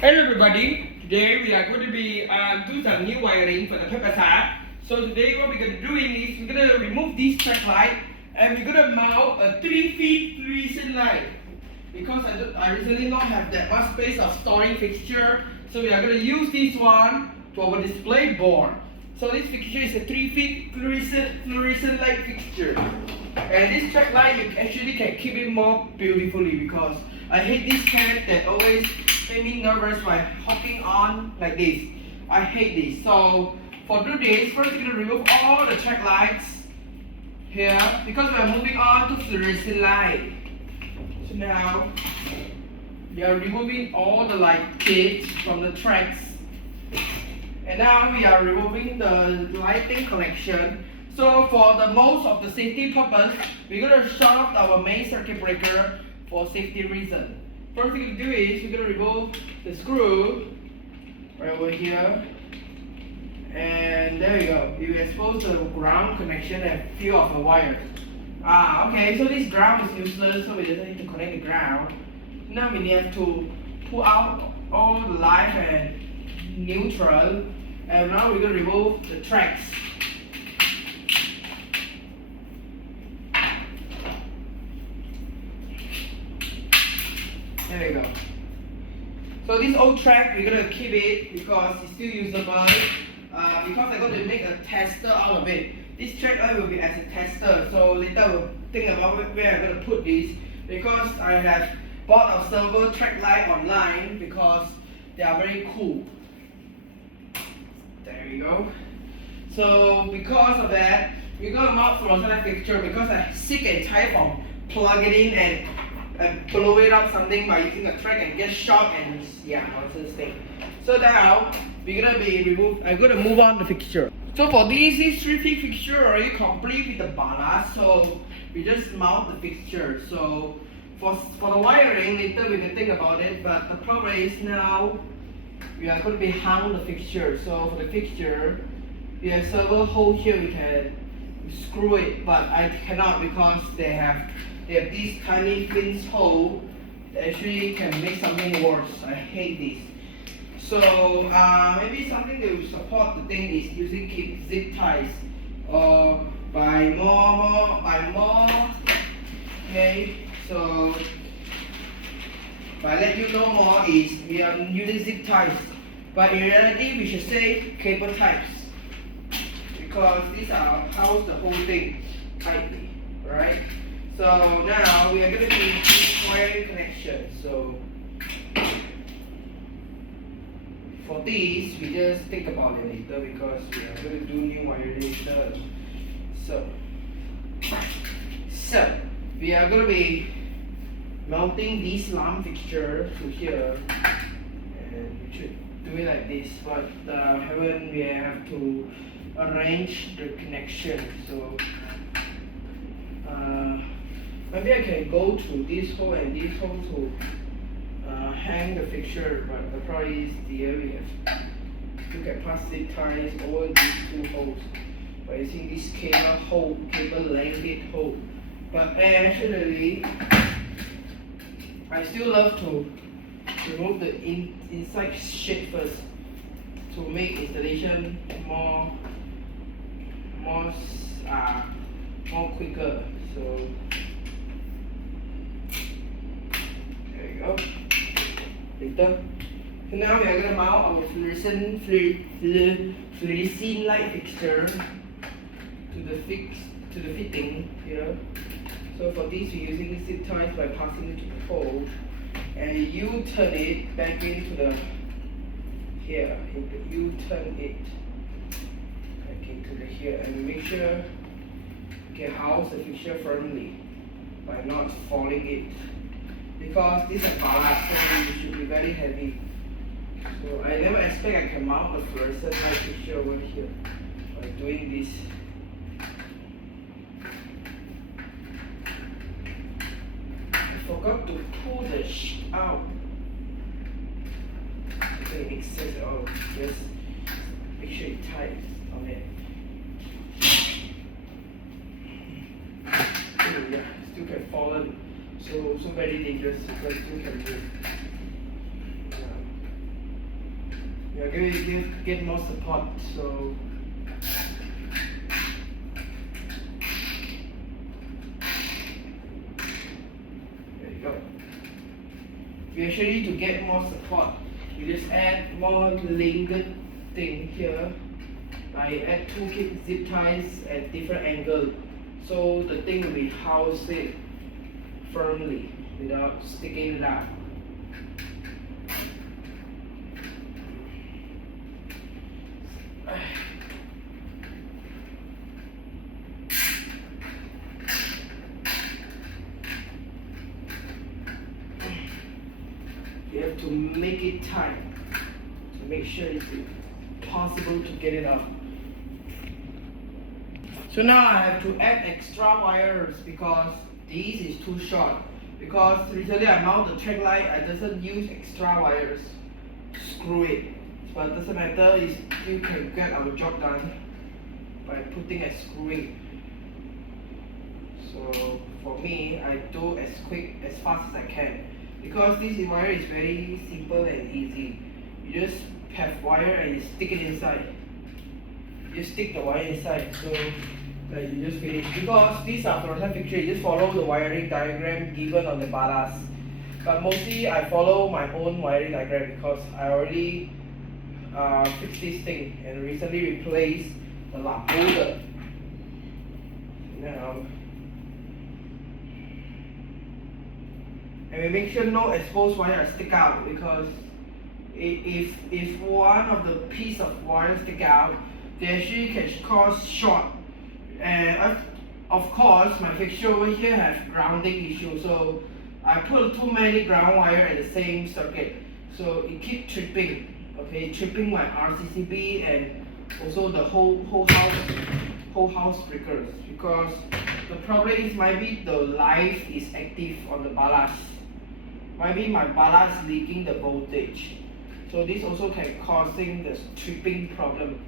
Hello everybody, today we are going to be do some new wiring for the pepper side. So today what we're going to do is we're going to remove this track light and we're going to mount a 3 feet fluorescent light. Because I recently not have that much space of storing fixture, so we are going to use this one for our display board. So this fixture is a 3 feet fluorescent light fixture. And this track light you actually can keep it more beautifully because I hate this cat that always make me nervous by hopping on like this. I hate this. So for do this, first we're going to remove all the track lights here because we are moving on to fluorescent light. So now we are removing all the light kits from the tracks. And now we are removing the lighting connection. So for the most of the safety purpose, we're going to shut off our main circuit breaker for safety reason. First thing to do is we're going to remove the screw right over here. And there you go. You expose the ground connection and few of the wires. Okay, so this ground is useless, so we just need to connect the ground. Now we have to pull out all the live and neutral. And now we're going to remove the tracks. There we go. So this old track, we're going to keep it because it's still usable. Because I'm going to make a tester out of it. This track light will be as a tester. So later we'll think about where I'm going to put this. Because I have bought a silver track light online because they are very cool. There we go. So because of that, we're going to mount fluorescent fixture because I'm sick and tired from plugging it in and blow it up something by using a track and get shocked and nonsense thing. So now we're gonna I'm gonna move on the fixture. So for this 3 feet fixture already complete with the ballast, so we just mount the fixture. So for the wiring later we can think about it, but the problem is now we are going to be hung the fixture. So for the fixture, we have several holes here we can screw it, but I cannot because they have this tiny thin hole that actually can make something worse. I hate this. So maybe something to support the thing is using zip ties or by more. Okay, so if I let you know more is we are using zip ties, but in reality we should say cable ties because these are house the whole thing tightly, right? So now we are going to do wiring connection. So for this, we just think about it later because we are going to do new wiring later. So we are going to be mounting this lamp fixture to here, and we should do it like this. But we have to arrange the connection. So. Maybe I can go to this hole and this hole to hang the fixture, but the problem is here we have to get plastic ties over these two holes. But you see this cable length hole. But actually, I still love to remove the inside shape first to make installation more quicker. So. There you go. Later. So now we are going to mount our fluorescent light fixture to the fitting here. So for this we're using zip ties by passing it to the hole, and you turn it back into the here. You turn it back into the here and make sure you can house the fixture firmly by not falling it. Because this is ballast, so it should be very heavy. So I never expect I can mount the fluorescent light fixture over here by doing this. I forgot to pull the sheet out. I think it makes sense at all. Just make sure it tight on it. Oh yeah, still can fall. So very dangerous because you can move. you're going to get more support. So there you go. Usually to get more support, you just add more linked thing here. I add 2 zip ties at different angle, so the thing will be housed it firmly without sticking it out. You have to make it tight to make sure it's possible to get it out. So now I have to add extra wires because this is too short. Because recently I mount the track light, I doesn't use extra wires to screw it. But it doesn't matter, is you can get our job done by putting and screwing. So for me, I do as fast as I can. Because this wire is very simple and easy. You just have wire and you stick it inside. You stick the wire inside, so you just finish. Because these are fluorescent fixture, you just follow the wiring diagram given on the ballast. But mostly I follow my own wiring diagram because I already fixed this thing and recently replaced the lap holder. Now, and we make sure no exposed wire stick out, because if one of the piece of wire stick out, they actually can cause short. And of course my fixture over here has grounding issue, so I put too many ground wire at the same circuit, so it keeps tripping. Okay, tripping my RCCB and also the whole house breakers, because the problem is maybe the light is active on the ballast. Maybe my ballast leaking the voltage, so this also can causing the tripping problem.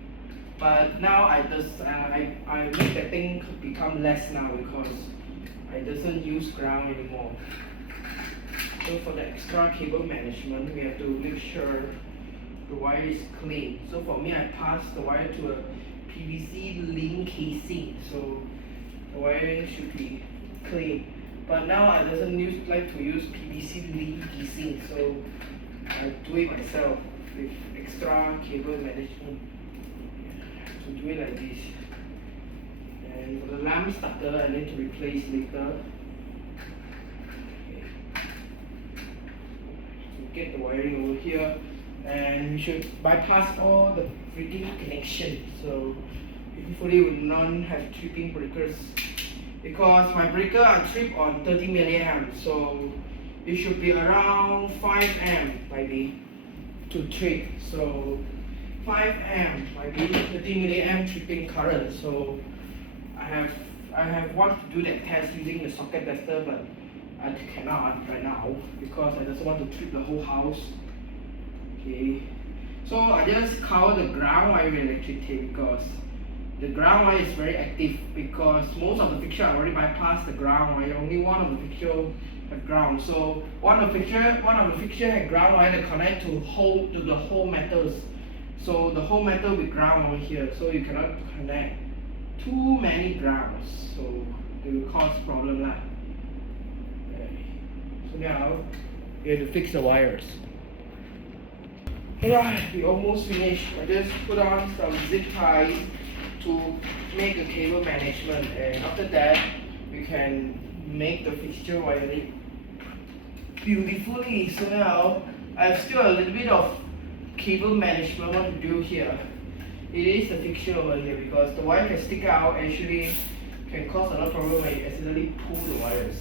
But now I make the thing become less now because I doesn't use ground anymore. So for the extra cable management, we have to make sure the wire is clean. So for me, I pass the wire to a PVC link casing, so the wiring should be clean. But now I doesn't like to use PVC link casing, so I do it myself with extra cable management. To do it like this. And for the lamp starter, I need to replace later. Okay. So get the wiring over here, and we should bypass all the freaking connection. So hopefully we will not have tripping breakers. Because my breaker I trip on 30 milliamps, so it should be around 5 amp maybe to trip. So 5 amp might be 30 milliamp tripping current. So I have want to do that test using the socket tester, but I cannot right now because I just want to trip the whole house. Okay, so I just cover the ground wire with electric tape because the ground wire is very active, because most of the fixture I already bypassed the ground wire. Only one of the fixture have ground. So one of the fixture had ground wire that connect to the whole metals. So the whole metal with ground over here. So you cannot connect too many grounds. So it will cause problem lah. Okay. So now we have to fix the wires. Alright, we almost finished. I just put on some zip ties to make the cable management, and after that we can make the fixture wiring beautifully. So now I have still a little bit of cable management what to do here. It is the fixture over here because the wire can stick out, actually can cause a lot of problem when you accidentally pull the wires.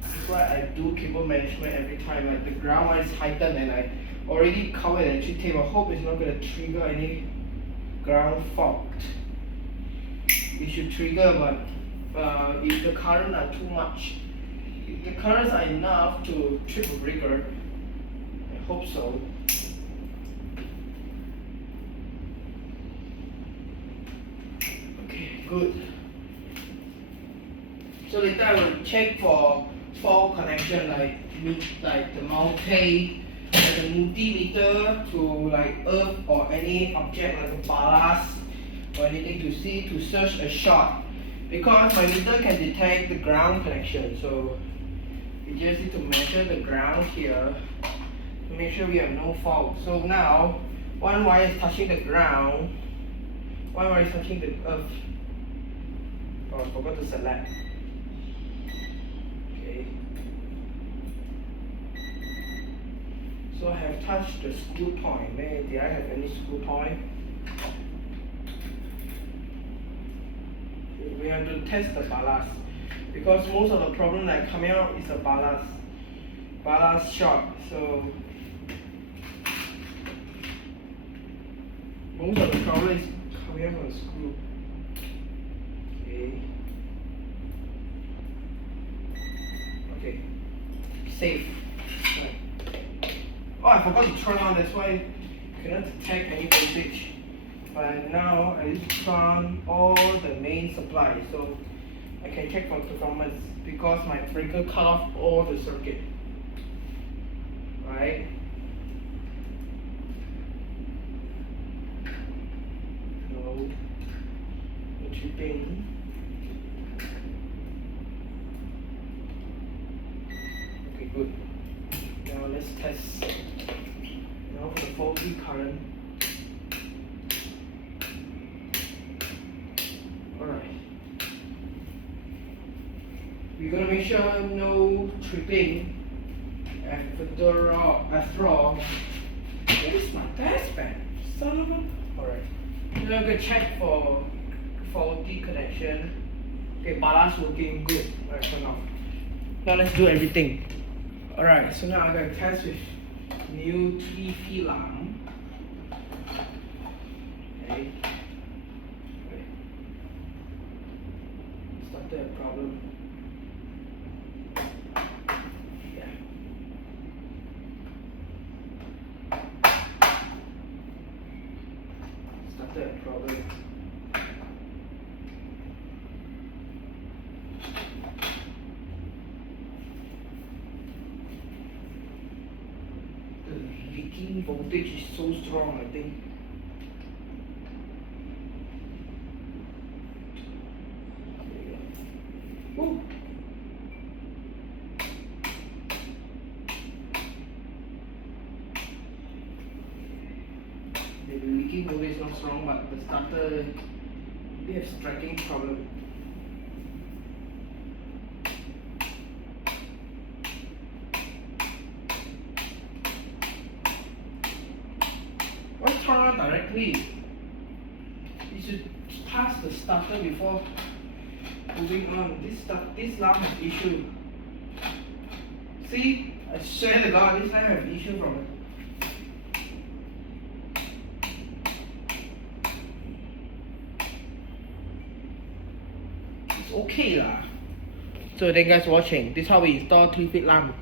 That's why I do cable management every time. Like the ground wire is tightened and I already covered electric tape. I hope it's not going to trigger any ground fault. It should trigger, but if the current are too much, if the currents are enough to trip a breaker, I hope so. Okay, good. So later I will check for fault connection, like the multi, like a multimeter to like earth or any object like a ballast or anything to see to search a short, because my meter can detect the ground connection. So we just need to measure the ground here to make sure we have no fault. So now one wire is touching the ground, one wire is touching the earth. Oh, I forgot to select. Okay. So I have touched the screw point. Did I have any screw point? We have to test the ballast, because most of the problem that coming out is a ballast short. So most of the problem is coming out from the screw. Okay. Okay. Safe. Right. Oh, I forgot to turn on. That's why I cannot detect any voltage. But now I need to turn all the main supply, so I can check for performance, because my breaker cut off all the circuit. Right? No tripping. Okay, good. Now let's test. Now for the faulty current. Alright. We're gonna make sure no tripping. After all, where's my test band? Son of a. Alright. Now I'm gonna check for faulty connection. Okay, ballast working good. Alright, turn off. Now let's do everything. Alright, so now I'm gonna test with new 3-feet lamp. Okay. Started a problem. Yeah. Started a problem. The leaking voltage is so strong, I think. Woo. The leaking voltage is not strong, but the starter may have striking problem. Why turn on directly? You should pass the starter before moving on. This lamp has issue. See, I swear to God, this lamp has issue from it. It's okay lah. So thank you guys for watching. This is how we install 3-feet lamp.